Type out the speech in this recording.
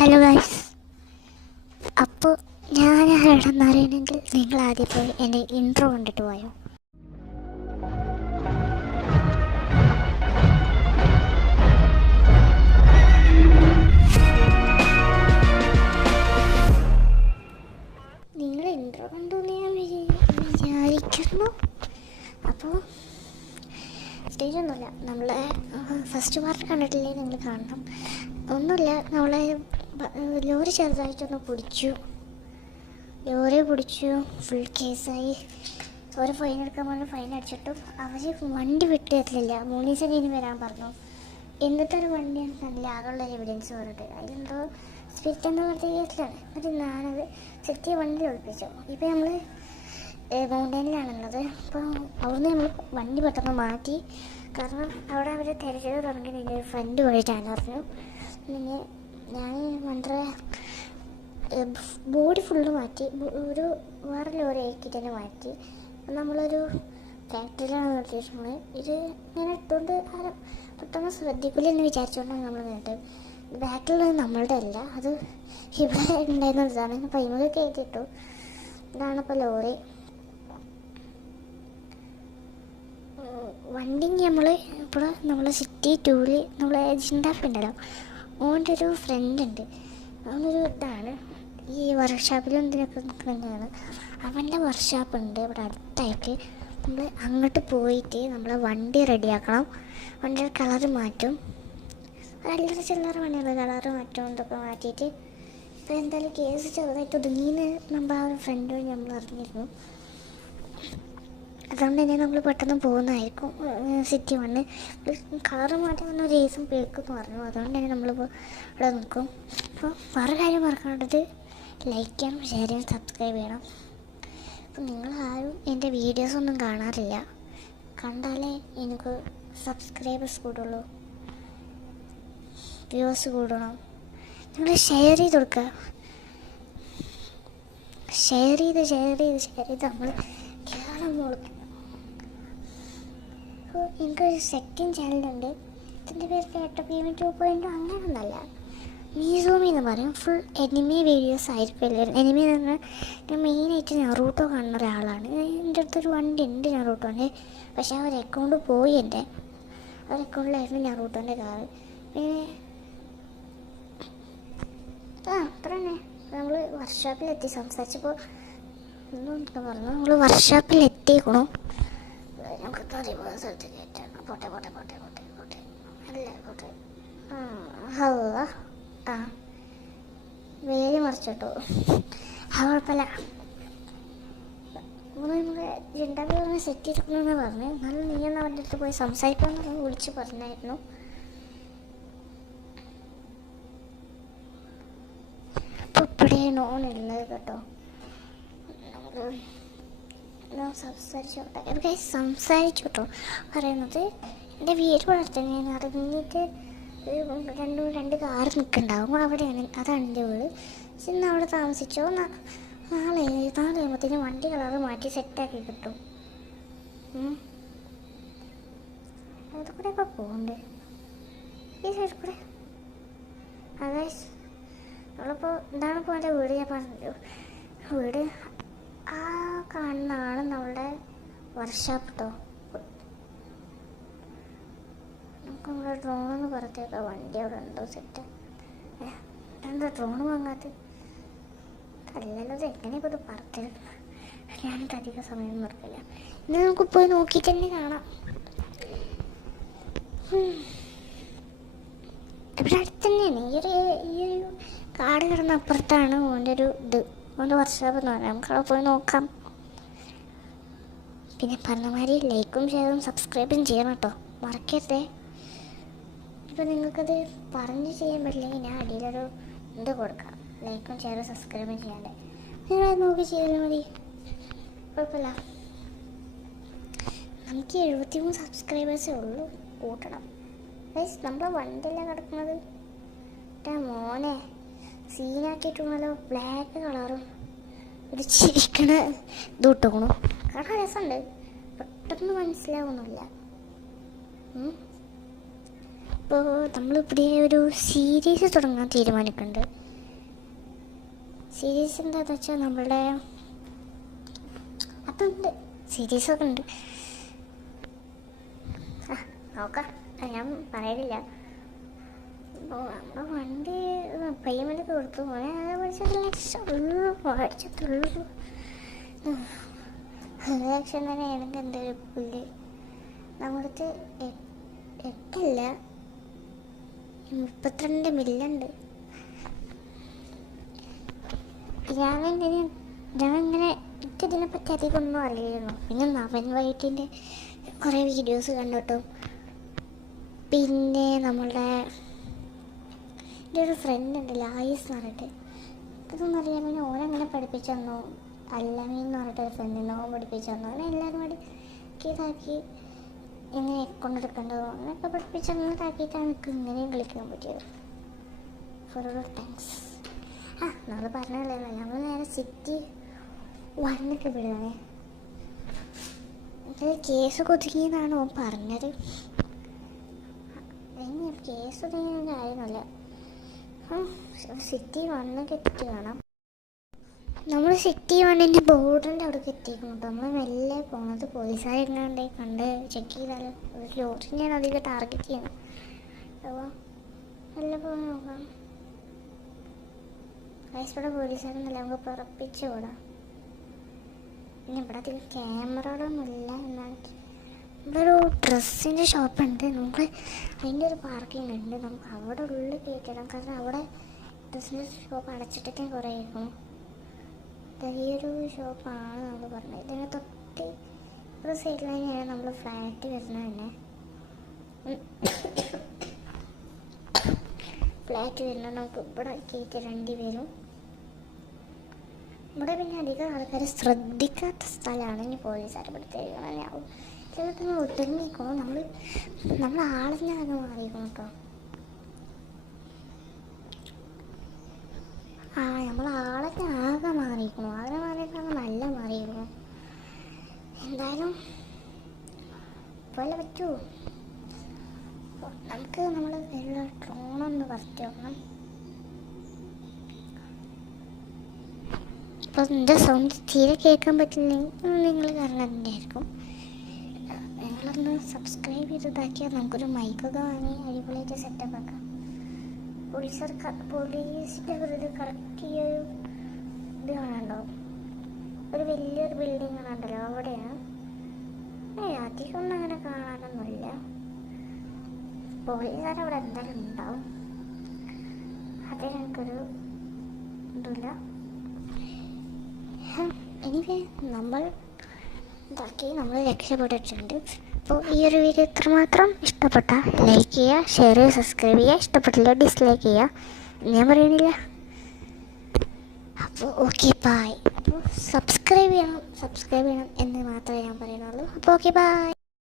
Hello guys, അപ്പോൾ ഞാൻ ആരാണെന്ന് അറിയണമെങ്കിൽ നിങ്ങൾ ആദ്യം പോയി എൻ്റെ ഇൻട്രോ കണ്ടിട്ട് പോയോ. നിങ്ങൾ ഇൻട്രോ കണ്ടു എന്ന് ഞാൻ വിചാരിക്കുന്നു. അപ്പോൾ സ്റ്റേജൊന്നുമില്ല, നമ്മളെ ഫസ്റ്റ് പാർട്ട് കണ്ടിട്ടില്ലേ, നിങ്ങൾ കാണണം. ഒന്നുമില്ല, നമ്മളെ ലോറി ചെറുതായിട്ടൊന്ന് ലോറി പിടിച്ചു, ഫുൾ കേസായി. ഒരു ഫൈൻ എടുക്കാൻ പറഞ്ഞ് ഫൈൻ അടിച്ചിട്ടും അവർ വണ്ടി വിട്ട് തരില്ല. 3 ദിവസം കഴിഞ്ഞ് വരാൻ പറഞ്ഞു. എന്നിട്ട് ഒരു വണ്ടിയാണ് നല്ല ആകെയുള്ള എവിഡൻസ് പറഞ്ഞിട്ട് അതിലെന്തോ സ്പിരിറ്റ് എന്തോ പറഞ്ഞ കേസിലാണ്. എന്നിട്ട് ഞാനത് സെറ്റ് വണ്ടിയിൽ ഒളിപ്പിച്ചു. ഇപ്പം നമ്മൾ മൗണ്ടൈനിലാണുള്ളത്. അപ്പോൾ അവിടുന്ന് നമ്മൾ വണ്ടി പെട്ടെന്ന് മാറ്റി. കാരണം അവിടെ അവർ തിരച്ചിൽ തുടങ്ങി. എൻ്റെ ഒരു ഫ്രണ്ട് വഴിയിട്ടാണ് പറഞ്ഞു. പിന്നെ ഞാൻ വളരെ ബോഡി ഫുള്ള് മാറ്റി, ഒരു വേറെ ലോറി ആക്കിയിട്ട് തന്നെ മാറ്റി. നമ്മളൊരു ഫാക്ടറിയിലാണ് നിർത്തിയിട്ടുള്ളത്. ഇത് ഇങ്ങനെ ഇട്ടുകൊണ്ട് ആരും പെട്ടെന്ന് ശ്രദ്ധിക്കില്ല എന്ന് വിചാരിച്ചുകൊണ്ടാണ് നമ്മൾ നേരിട്ട്. ബാക്കിലുള്ളത് നമ്മളുടെ അല്ല, അത് ഇവിടെ ഉണ്ടായിരുന്ന ഇതാണ്. പൈമൊക്കെ കയറ്റിയിട്ടു. ഇതാണിപ്പോൾ ലോറി. വണ്ടി നമ്മൾ സിറ്റി 2-ൽ നമ്മൾ ജിൻഡാഫ് ഉണ്ടല്ലോ, ഓൻ്റെ ഒരു ഫ്രണ്ട് ഉണ്ട്. അവനൊരു ഇതാണ് ഈ വർക്ക്ഷോപ്പിൽ എന്തിനൊക്കെ നിൽക്കുന്നതാണ്. അവൻ്റെ വർക്ക്ഷോപ്പുണ്ട് ഇവിടെ അടുത്തായിട്ട്. നമ്മൾ അങ്ങോട്ട് പോയിട്ട് നമ്മളെ വണ്ടി റെഡിയാക്കണം. വണ്ടിയുടെ കളറ് മാറ്റും. അല്ലറ ചില്ലറ പണിയുള്ള കളറ് മാറ്റും. ഇതൊക്കെ മാറ്റിയിട്ട് ഇപ്പോൾ എന്തായാലും കേസ് ചെറുതായിട്ട് ഒതുങ്ങിയെന്ന് നമ്മൾ ആ ഒരു ഫ്രണ്ട് വഴി നമ്മൾ അറിഞ്ഞിരുന്നു. അതുകൊണ്ട് തന്നെ നമ്മൾ പെട്ടെന്ന് പോകുന്നതായിരിക്കും. സിറ്റി 1 കളറ് മാറ്റി വന്ന ഒരു കേസും പേർക്കെന്ന് പറഞ്ഞു. അതുകൊണ്ട് തന്നെ നമ്മളിപ്പോൾ ഇവിടെ നിൽക്കും. അപ്പോൾ വേറെ കാര്യം മറക്കേണ്ടത് ലൈക്ക് ചെയ്യണം, ഷെയർ ചെയ്യണം, സബ്സ്ക്രൈബ് ചെയ്യണം. അപ്പോൾ നിങ്ങളാരും എൻ്റെ വീഡിയോസൊന്നും കാണാറില്ല. കണ്ടാലേ എനിക്ക് സബ്സ്ക്രൈബേഴ്സ് കൂടുള്ളൂ, വ്യൂവേഴ്സ് കൂടണം. നിങ്ങൾ ഷെയർ ചെയ്ത് കൊടുക്കുക. ഷെയർ ചെയ്ത് നമ്മൾ കേരളം മുഴുവൻ. അപ്പോൾ എനിക്കൊരു സെക്കൻഡ് ചാനലുണ്ട്. ഇതിൻ്റെ പേര് കേട്ടപ്പോൾ 2.0 അങ്ങനെയൊന്നല്ല, മീസോമി എന്ന് പറയും. ഫുൾ എനിമി വീഡിയോസ് ആയിരിക്കും എല്ലാവരും. എനിമി എന്ന് പറഞ്ഞാൽ ഞാൻ മെയിനായിട്ട് നറൂട്ടോ കാണുന്ന ഒരാളാണ്. എൻ്റെ അടുത്തൊരു വണ്ടി ഉണ്ട് നറൂട്ടോൻ്റെ, പക്ഷേ ആ ഒരു അക്കൗണ്ട് പോയി. എൻ്റെ ആ ഒരു അക്കൗണ്ടിലായിരുന്നു നറൂട്ടോൻ്റെ കാറ്. പിന്നെ അത്ര തന്നെ നമ്മൾ വർക്ക്ഷോപ്പിലെത്തി. സംസാരിച്ചപ്പോൾ എന്നൊക്കെ പറഞ്ഞു. നമ്മൾ വർക്ക്ഷോപ്പിലെത്തിക്കണു. നമുക്ക് റിവേഴ്സ് എടുത്ത് കയറ്റാണ്. പോട്ടെ അല്ല പോട്ടെ. വേലി മറിച്ചിട്ടു. കുഴപ്പമില്ല. നമ്മൾ രണ്ടാമത് പറഞ്ഞ് സെറ്റ് ചെയ്തിരിക്കണമെന്ന് പറഞ്ഞു. എന്നാലും നീ ഒന്ന് അവൻ്റെ അടുത്ത് പോയി സംസാരിക്കാമെന്ന് പറഞ്ഞ് വിളിച്ച് പറഞ്ഞായിരുന്നു. അപ്പോൾ ഇപ്പോഴേ നോൺ ഉള്ളത് കേട്ടോ. സംസാരിച്ചു കേട്ടോ. പറയുന്നത് എൻ്റെ വീട് വളർത്തുന്നതിന് അറിഞ്ഞിട്ട് രണ്ട് കാറ് നിൽക്കുന്നുണ്ടാവും അവിടെയാണ്. അതാണ് എൻ്റെ വീട്. ഇന്ന് അവിടെ താമസിച്ചോ. നാളെ ആകുമ്പോഴത്തേന് വണ്ടി കളറ് മാറ്റി സെറ്റാക്കി കിട്ടും. അത് കൂടെ ഇപ്പോൾ പോകുന്നുണ്ട് ഈ സൈഡിൽ കൂടെ. അതെ, നമ്മളിപ്പോൾ ഇതാണിപ്പോൾ എൻ്റെ വീട്. ഞാൻ പറഞ്ഞു വീട് ആ കാണുന്നതാണ് നമ്മളുടെ വർക്ക്ഷോപ്പ് കേട്ടോ. നമുക്ക് നമ്മുടെ ഡ്രോണെന്ന് പുറത്തേക്ക് വണ്ടി അവിടെ ഉണ്ടോ സെറ്റ്. എന്താ ഡ്രോണ് വാങ്ങാത്ത? അല്ലല്ലോ, അത് എങ്ങനെയാണ് ഇത് പറത്തൽ? ഞാനിത് അധികം സമയം നിർത്തില്ല. ഇന്ന് നമുക്ക് പോയി നോക്കിയിട്ട് തന്നെ കാണാം. ഇവിടെ അടുത്ത് തന്നെയാണ്. ഈ ഒരു കാട് കിടന്ന അപ്പുറത്താണ് ഓൻ്റെ ഒരു ഓൻ്റെ വർക്ക്ഷോപ്പ് എന്ന് പറയാം. നമുക്ക് അവിടെ പോയി നോക്കാം. പിന്നെ പറഞ്ഞമാതിരി ലൈക്കും ഷെയറും സബ്സ്ക്രൈബും ചെയ്യണം കേട്ടോ, മറക്കരുതേ. ഇപ്പോൾ നിങ്ങൾക്കത് പറഞ്ഞ് ചെയ്യാൻ പറ്റില്ലെങ്കിൽ ഞാൻ അടിയിലൊരു കൊടുക്കാം, ലൈക്കും ഷെയറും സബ്സ്ക്രൈബും ചെയ്യാണ്ട്. നിങ്ങളത് നോക്കി ചെയ്താൽ മതി, കുഴപ്പമില്ല. നമുക്ക് 73 സബ്സ്ക്രൈബേഴ്സേ ഉള്ളൂ, കൂട്ടണം. നമ്മളെ വണ്ടിയെല്ലാം കിടക്കുന്നത് മോനെ സീനാക്കിയിട്ടുണ്ടല്ലോ. ബ്ലാക്ക് കളറും ഒരു ചിരിക്കണ ഇത് ഇട്ടോണു. കാണാൻ രസമുണ്ട്, പെട്ടെന്ന് മനസ്സിലാവുന്നില്ല. അപ്പോൾ നമ്മളിവിടെ ഒരു സീരീസ് തുടങ്ങാൻ തീരുമാനിക്കുന്നുണ്ട്. സീരീസ് എന്താണെന്ന് വെച്ചാൽ നമ്മളുടെ അതുണ്ട്, സീരീസൊക്കെ ഉണ്ട്. നോക്കാം, ഞാൻ പറയലില്ല. അപ്പോൾ നമ്മുടെ വണ്ടി പേയ്മെൻറ്റ് കൊടുത്തു, പഠിച്ചിട്ടുള്ളൂ. ഒരു ലക്ഷം തന്നെ ആണെങ്കിൽ എൻ്റെ ഒരു പുല്ല് നമ്മളടുത്ത് 8 32 മില്ലുണ്ട്. ഞാനിങ്ങനെ എനിക്കിതിനെപ്പറ്റി അധികം ഒന്നും അറിയില്ലായിരുന്നു. പിന്നെ നവൻ വൈറ്റിൻ്റെ കുറേ വീഡിയോസ് കണ്ടിട്ടും പിന്നെ നമ്മളുടെ എൻ്റെ ഒരു ഫ്രണ്ട് ഉണ്ട് ലായിസ് എന്ന് പറഞ്ഞിട്ട്, അതൊന്നും അറിയാൻ പിന്നെ ഓനങ്ങനെ പഠിപ്പിച്ചു തന്നു. അല്ലമീൻ എന്ന് പറഞ്ഞിട്ടൊരു ഫ്രണ്ടിനെ ഓൻ പഠിപ്പിച്ചു തന്നു. അങ്ങനെ എല്ലാവരും കൂടി ഇതാക്കി എങ്ങനെ കൊണ്ടെടുക്കേണ്ടതോ അങ്ങനെയൊക്കെ പഠിപ്പിച്ച് അങ്ങനെ ഇതാക്കിയിട്ടാണ് എനിക്ക് ഇങ്ങനെയും കളിക്കാൻ പറ്റിയത്. Four thanks. നമ്മൾ പറഞ്ഞല്ലോ, നമ്മൾ നേരെ സിറ്റി 1 വിടുകയാണേ. ഇത് കേസ് കൊതുങ്ങിയെന്നാണ് ഓൻ പറഞ്ഞത്. ഇനി കേസ് ഒതുങ്ങിയ കാര്യമൊന്നുമില്ല. സിറ്റി 1 എത്തിയിട്ട് കാണാം. നമ്മൾ സിറ്റി 1 ബോർഡറിൻ്റെ അവിടേക്ക് എത്തിക്കണം. നമ്മൾ മെല്ലെ പോണത് പോലീസുകാരെങ്ങാണ്ട് കണ്ട് ചെക്ക് ചെയ്താൽ ഒരു ലോറി ഞാൻ അധികം ടാർഗറ്റ് ചെയ്യണം. അപ്പോൾ മെല്ലെ പോയി നോക്കാം. ഇവിടെ പോലീസുകാരൊന്നുമില്ല, നമുക്ക് പുറപ്പിച്ച് വിടാം. പിന്നെ ഇവിടെ അധികം ക്യാമറകളൊന്നുമില്ല. എന്നാൽ ഇവിടെ ഒരു ഡ്രസ്സിൻ്റെ ഷോപ്പുണ്ട്. നമുക്ക് അതിൻ്റെ ഒരു പാർക്കിംഗ് ഉണ്ട്. നമുക്ക് അവിടെ ഉള്ളിൽ കയറ്റണം. കാരണം അവിടെ ഡ്രസ്സിൻ്റെ ഷോപ്പ് അടച്ചിട്ടൊക്കെ കുറേ ആയിരിക്കും. ഈ ഒരു ഷോപ്പാണ് നമ്മൾ പറഞ്ഞത്. ഇതിനെ തൊട്ട് ഒരു സൈഡിൽ തന്നെയാണ് നമ്മൾ ഫ്ലാറ്റ് വരുന്നത് തന്നെ. ഫ്ലാറ്റ് വരുന്നത് നമുക്ക് ഇവിടെ കയറ്റി വരും. ഇവിടെ പിന്നെ അധികം ആൾക്കാർ ശ്രദ്ധിക്കാത്ത സ്ഥലമാണ്. ഇനി പോലീസുകാർ ഇവിടുത്തേക്ക് തന്നെയാവും. ചിലപ്പോൾ ഒതുങ്ങിക്കോളും. നമ്മൾ ആളിനെ അങ്ങ് മാറിയിരിക്കണം കേട്ടോ. നമ്മൾ ആളൊക്കെ ആകെ മാറിയിരിക്കണം. ആകെ മാറിയിരിക്കണം, നല്ല മാറിയിരിക്കണം. എന്തായാലും പോലെ പറ്റുമോ? നമുക്ക് നമ്മൾ ഡ്രോണൊന്ന് വരച്ച് നോക്കണം. അപ്പോൾ എൻ്റെ സൗണ്ട് തീരെ കേൾക്കാൻ പറ്റില്ലെങ്കിൽ നിങ്ങൾ കാരണം തന്നെയായിരിക്കും. നിങ്ങളൊന്ന് സബ്സ്ക്രൈബ് ചെയ്തതാക്കിയാൽ നമുക്കൊരു മൈക്കൊക്കെ വാങ്ങി അടിപൊളിയായിട്ട് സെറ്റപ്പ് ആക്കാം. പോലീസിൻ്റെ ഒരു കറക്റ്റ് ഈ ഒരു ഇത് കാണാനുണ്ടോ? ഒരു വലിയൊരു ബിൽഡിങ് കാണാണ്ടല്ലോ, അവിടെയാണ്. അധികം ഒന്നും അങ്ങനെ കാണാനൊന്നുമില്ല. പോലീസുകാരവിടെ എന്തായാലും ഉണ്ടാവും. അത് എനിക്കൊരു ഇതില്ല. എനിവേ നമ്മൾ രക്ഷപ്പെട്ടിട്ടുണ്ട്. അപ്പോൾ ഈ ഒരു വീഡിയോ ഇത്രമാത്രം ഇഷ്ടപ്പെട്ടാൽ ലൈക്ക് ചെയ്യുക, ഷെയർ ചെയ്യുക, സബ്സ്ക്രൈബ് ചെയ്യുക. ഇഷ്ടപ്പെട്ടില്ല ഡിസ്ലൈക്ക് ചെയ്യുക. ഞാൻ പറയണില്ല. അപ്പോൾ ഓക്കെ ബായ്. അപ്പോൾ സബ്സ്ക്രൈബ് ചെയ്യണം എന്ന് മാത്രമേ ഞാൻ പറയുന്നുള്ളൂ. അപ്പോൾ ഓക്കെ ബായ്.